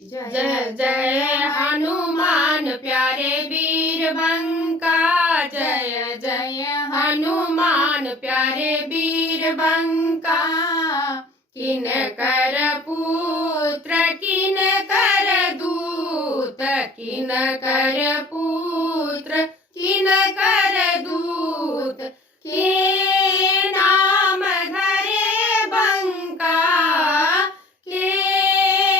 जय जय हनुमान प्यारे वीर बंका, जय जय हनुमान प्यारे वीर बंका। किन कर पुत्र किन कर दूत, किन कर पुत्र किन कर दूत, के नाम धरे बंका, के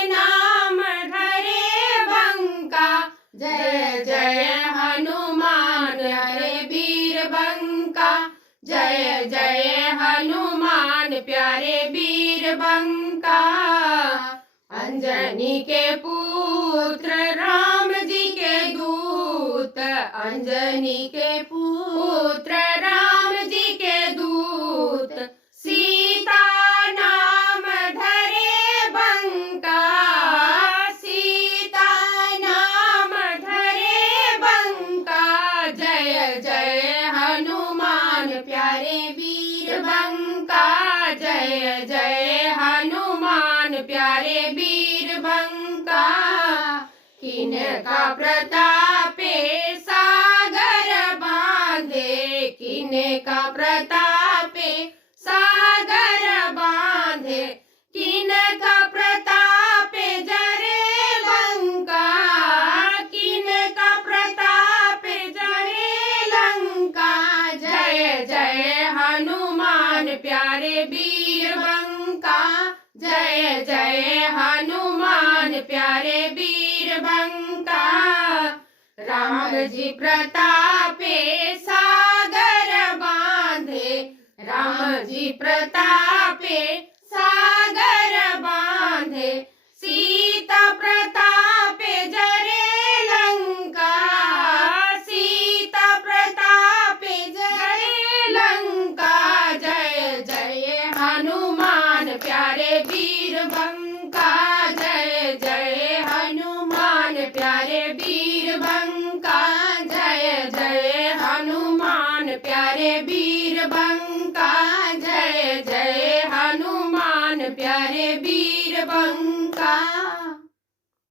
नाम धरे बंका। जय जय हनुमान प्यारे वीर बंका, जय जय हनुमान प्यारे वीर बंका। अंजनी के पुत्र राम जी के दूत, अंजनी के पुत्र राम जी के दूत, सीता नाम धरे बंका, सीता नाम धरे बंका। जय जय हनुमान प्यारे वीर बंका, जय जय हनुमान प्यारे वीर बंका। किनका प्रतापे सागर बांधे, किनका प्रतापे सागर बांधे, किनका प्रतापे जरे लंका, किनका प्रतापे जरे लंका। जय जय हनुमान प्यारे वीर बंका, जय जय हनुमान प्यारे वीर बंका। राम जी प्रतापे सागर बांधे, राम जी प्रतापे सागर बांधे, सीता प्रतापे जरे लंका, सीता प्रतापे जरे लंका। जय जय हनुमान प्यारे वीर बंका, जय जय हनुमान प्यारे वीर बंका, जय जय हनुमान प्यारे वीर बंका, जय जय हनुमान प्यारे वीर बंका।